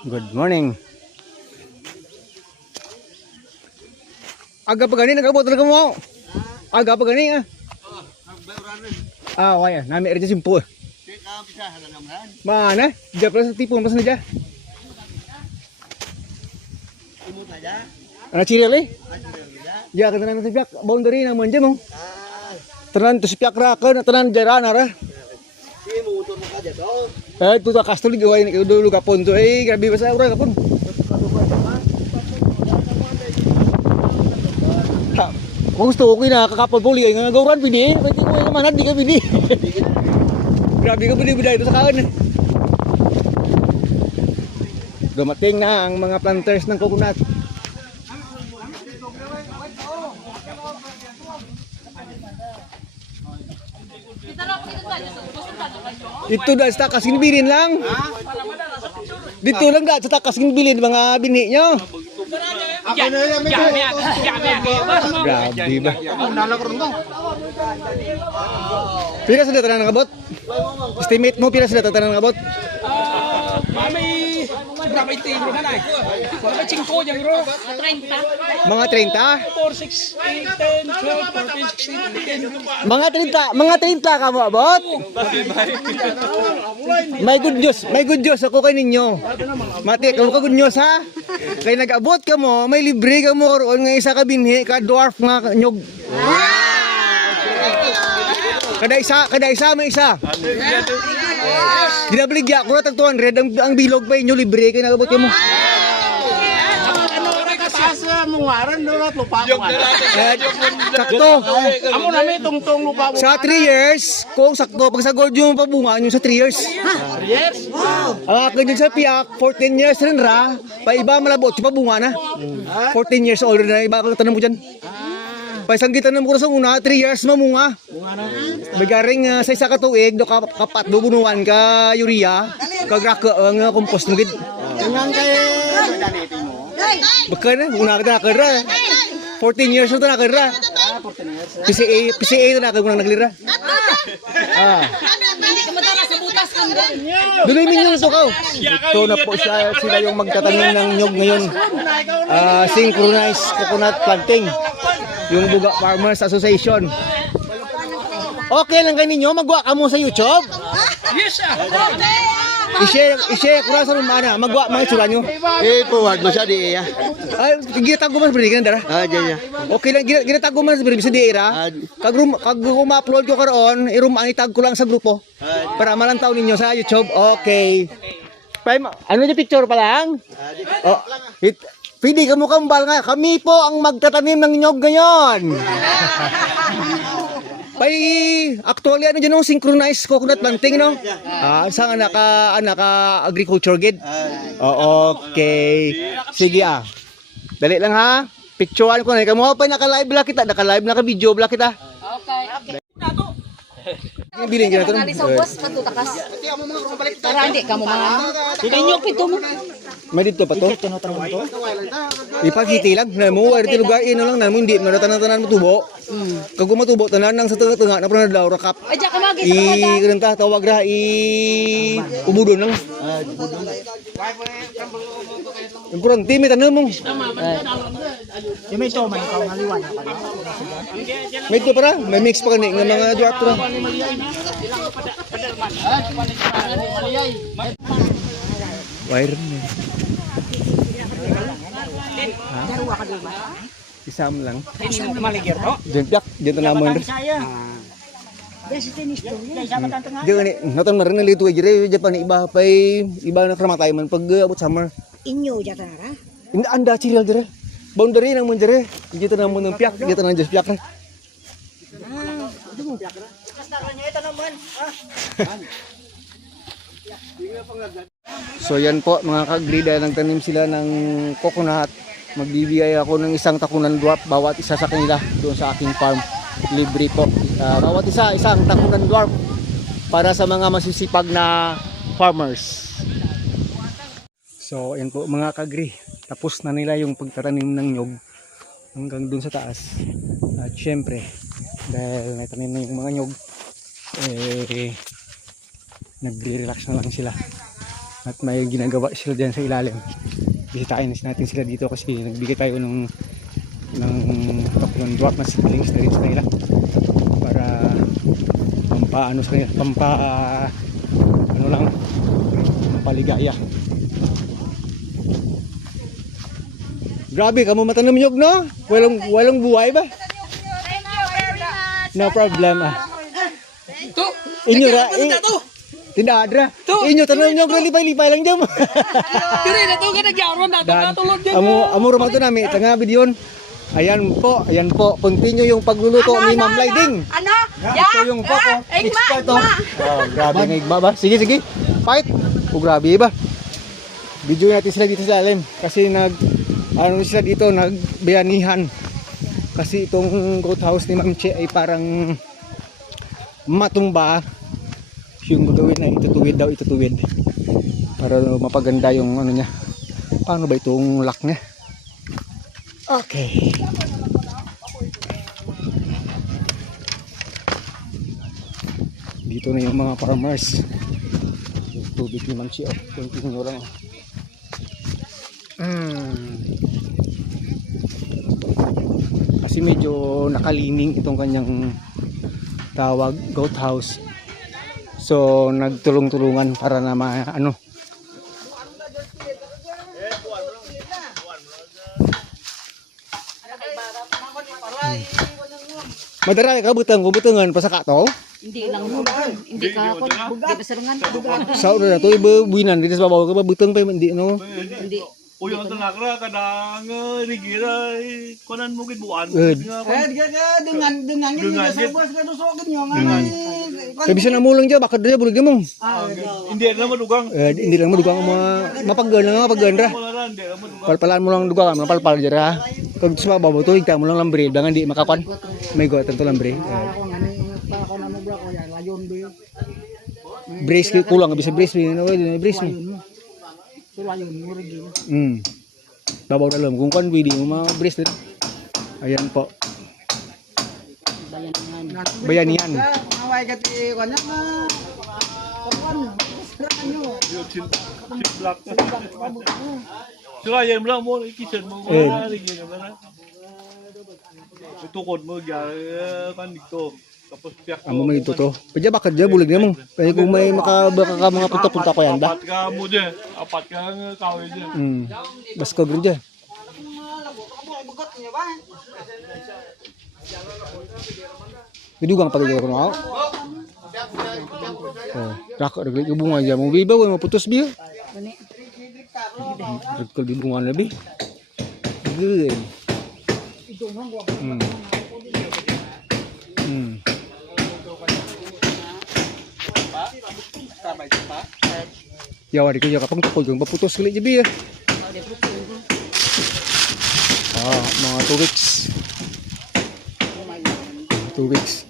Good morning. Aga pa gani nagabot talaga mo. Aga pa gani ah. Waya, nami ra simpo. Mana? Dia pala sa tipo mas na dia. Ana cirel eh. Ya katanan sa piak boundary na manje mo. Tanan to si piak ra ka tanan jara na ra. Tu tak kastel di gawain dulu kapon tu. Grabe basa ora kapon. Kung gusto ko na kakapon puli ay ngagawran pidi. Pwede ko naman di ka pidi. Grabe ka pidi-biday ito sa kaan. Dumating na ang mga planters ng coconut. Ito dah sa takas ginibilin lang. Dito lang da sa takas ginibilin mga binhi nyo. Grabe ba? Pira sa tanan ng abot? Estimate mo pira sa tanan ng abot? May berapa itu bro kan ay? Berapa cingko yang bro? 30. Mga 30? 4, 6, 8, 10, 12, 14, 15, 10. Mga 30 ka mo abot? May good news ako kay ninyo. Mati, kamu ka good news ha? Kay nag-abot ka mo, may libre ka mo karoon nga isa ka binhi, ka dwarf nga nyog. Kada isa may isa. Ginabaligya ko na tag 200 ang bilog pa inyo libre kay nag-abot ka mo. Sakto. Amo nami tungtong lupa mo. Sa 3 years, kung sakto, pag sa gold yung pabunga nyo sa 3 years. Yes. Ang akin sa piyak, 14 years rin ra, pa iba malabot, si pabunga na. 14 years old na, iba kang tanong mo dyan. Pa isang kita na mo sa una, 3 years mamunga. Magaring sa isa ka tuig, do kapat, do bunuan ka urea, kagraka ang compost mo gid. Dengan kay Baka na, una ka nakara. 14 years na nakara. PCA na nakara naglira. Duloy minyo na sukaw. Ito na po sila yung magtatanim ng nyog ngayon. Synchronized coconut planting. Yung Buga Farmers Association. Okay lang kayo ninyo, magwa ka mo sa YouTube. yes ah. I-share ko lang sa rumana, magwa mga tsura nyo. Forward mo siya di iya. Ay, ginatag ko man sa berikan dara. Diyan. Okay lang, ginatag ko man sa berikan sa diira. Kag ma-upload ko karon, ang itag ko lang sa grupo. Para malantaw ninyo sa YouTube. Okay. Ano yung picture pa lang? Pwede ka mo kambal nga. Kami po ang magtatanim ng nyog ngayon. Actually ano dyan yung synchronized coconut planting no? Saan naka agriculture guide? Okay. Sige Dali lang ha. Picturean ko na. Kamu pa naka-live lang kita. Naka-video lang kita. Okay. Bilhin ka na ito. Nali sa bus, matutakas. Para hindi ka mo mga... Inyo pito mo. May dito pa to? Ipakiti lang. Namo, ay lugar ino lang namo hindi tanan mo tubo. Kag matubo tanan nang sa tengah-tengah na pernah daw rakap. Ay, diyan ka magi. Kanenta tawag ra ubudon lang. Yung pronti may tanan mo. Yung may toman ikaw ngaliwan. May ito para, may mix pa kani ng mga dwarf ra. Wire na. Isam lang. Maligir to. Diyan tanamon ra. Diyan ni, natang na rin nalito jire Japan iba na kramatay man pag abot summer. Inyo jata ra. Anda ciril jire. Boundary nang munjere. Dito na mo ng piak, dito na just piak. So yan po mga kagrida, nagtanim sila ng coconut. Magbibigay ako ng isang takunan dwarf bawat isa sa kanila doon sa aking farm. Libre po. Bawat isa, isang takunan dwarf para sa mga masisipag na farmers. So yan po mga kagri. Tapos na nila yung pagtatanim ng nyog hanggang doon sa taas. At syempre, dahil natanim na yung mga nyog, nagre-relax na lang sila. At may ginagawa sila dyan sa ilalim. Bisitahin natin sila dito kasi nagbigay tayo ng takunan dwarf na siblings na rin sa kanila para pampaano sa kanila, ano lang, pampaligaya. Grabe, kamu matanamyog, no? Walang buhay ba? No problem. Tu. Inyo ra, Tu. tinadra. Inyo tanamyog ra lipay-lipay lang jam. Dire na to ka nagyaron na to natulog dyan. Amo ra to nami tanga bidyon. Ayan po, continue yung pagluluto ni Ma'am Lyding. Ano? Ito yung poko, expert to. Oh, grabe nga igba ba? Sige, fight. Oh, grabe ba? Video natin sila dito sa ilalim kasi sila dito, nagbayanihan. Kasi itong goat house ni Ma'am Che ay parang matumba. Yung gagawin na itutuwid. Para mapaganda yung ano niya. Paano ba itong lock niya? Okay. Dito na yung mga farmers. Yung tubig ni Ma'am Che, continue nyo lang. Kasi medyo nakalining itong kanyang tawag, goat house. So nagtulong-tulungan para na Madara ka butangan pa sa kato. Hindi lang mo. Hindi ka ako. Hindi basarangan. Sa una na to ibuwinan dito sa babaw ka butang pa hindi no. Hindi. Uy, ang tanakra kadang rigira kunan mo gid buan. Dengan sa bus ka dusogin nyo nga. Sabi sa namulong dyan, bakit dyan bulig mo? Hindi na madugang. Hindi lang madugang mga mapaggan ra. Wala ra, hindi na madugang. Palpalaan mo lang dugang, palpal dyan ra. Kag sa babaw to, higta mo lang lambre, dangan di makakwan. May gotan to lambre. Brace kulang, bisa brace no, brace mo. Babaw na lang kung kan pwede mo mga brace din. Ayan po. Bayanihan. Away ka ti kanya nga. Black. Sila yan lang mo ikisan mo rigira na. Tukod mo kan dito. Tapos piyak Amo may ito to. Padya bakit dyan bulig na mo. Kaya kung may makabaka ka mga punta-punta ko yan ba? Apat ka mo dyan. Apat ka kawin dyan. Bas ko rin dyan. Bidugang pagkakita ko na ako. Oh, rako regli bunga dyan. Mo biba mo putus biya. Regli bunga na bi. Good. Yawa di ko kapang tukod yung paputos kali jabi ya. Mga 2 weeks. 2 weeks.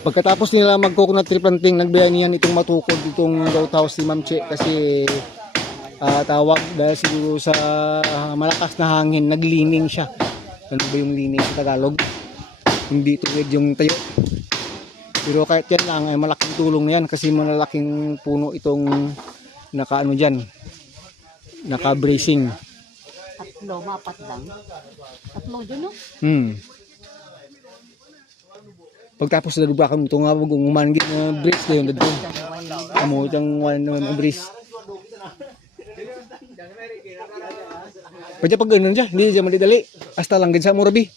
Pagkatapos nila mag-coconut tree planting, nagbayanihan itong matukod itong goat house ni Ma'am Che kasi tawag dahil siguro sa malakas na hangin, naglining siya. Ano ba yung lining sa Tagalog? Hindi tuwid yung tayo. Pero kahit yan lang, ay malaking tulong na yan kasi malalaking puno itong naka-ano dyan, naka-bracing. Tatlo, mapat lang. Tatlo dyan, no? Pagtapos na duba kami ito nga, kung umanggit na brace na yun, dadun. Amo itong one na brace. Padya pag ganun dyan, hindi dyan malidali. Hasta lang din sa Murabi.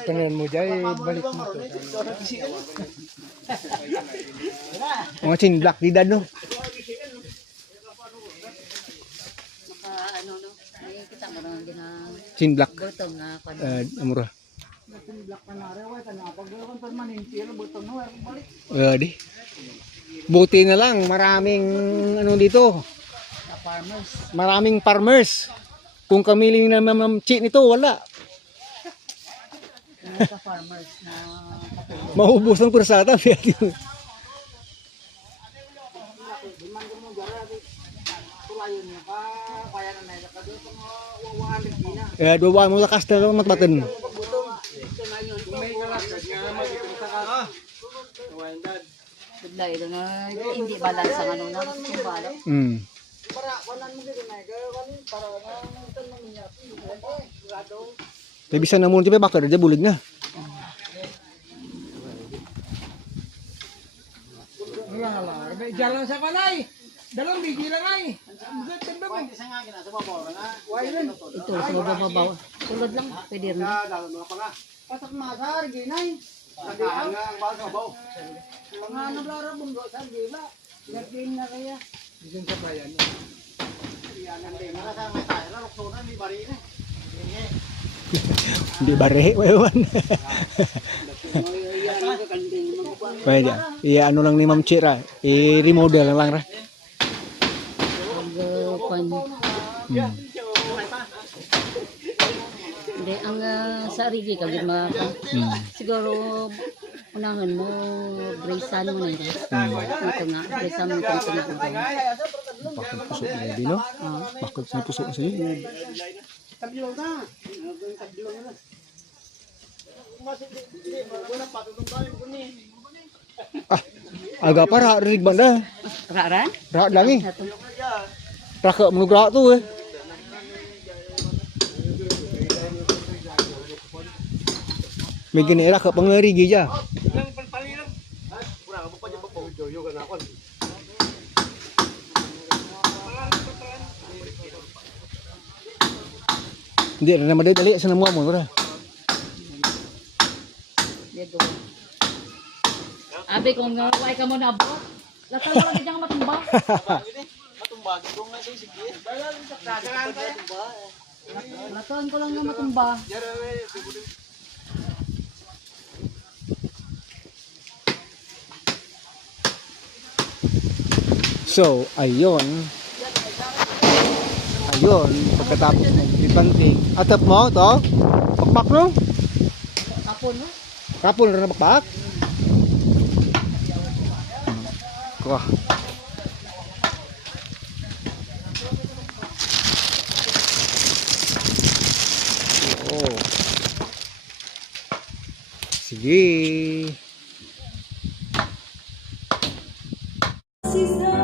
Panan mo dyan, balik mo ito. Mga chin black, di dad no? Ano, no? Ay, kita mo naman din ang Chin black. butong nga. Amura. Di. Buti na lang, maraming ano dito. Maraming farmers. Kung kami lang na Ma'am Che nito, wala. Farmers na Maubos ang kursata. Dua mo lakas na lang matbatan. Dahil na hindi balance ang ano na kung bala. Tapi bisa namun tiba bakar aja bulig na. Jalan sa kanay. Dalang bigi lang ay. Ito sa bababaw. Tulad lang pwede rin. Patak masar ginay. Mga naglara bunggo sa gila. Gagawin na kaya. Diyan sa bayan. Di bare, wewan. Pwede. Iya ano lang ni Ma'am Chira, i-remodel lang ra. Pag hindi, ang sa Rigi kagit siguro unahan mo, bracean mo na yun. Ito nga, bracean mo itong sinagubay. Bakit puso na di no? Bakit sa puso sa iyo? Agak parah rig banda. Raran? Ra lagi. Ito. Ra ke menggerak tu eh. Mungkin era ke pengeri aja. Hindi na naman dali sa namuha mo ra. Abi kung naway ka mo na abot, latang mo lang dyan matumba. Latang ko lang na matumba. So, ayun. Ayun, pagkatapos ng libanting. Atap mo to? Bakbak no? Kapon no? Kapon na bakbak? Kuha. Oh. Sige. Sister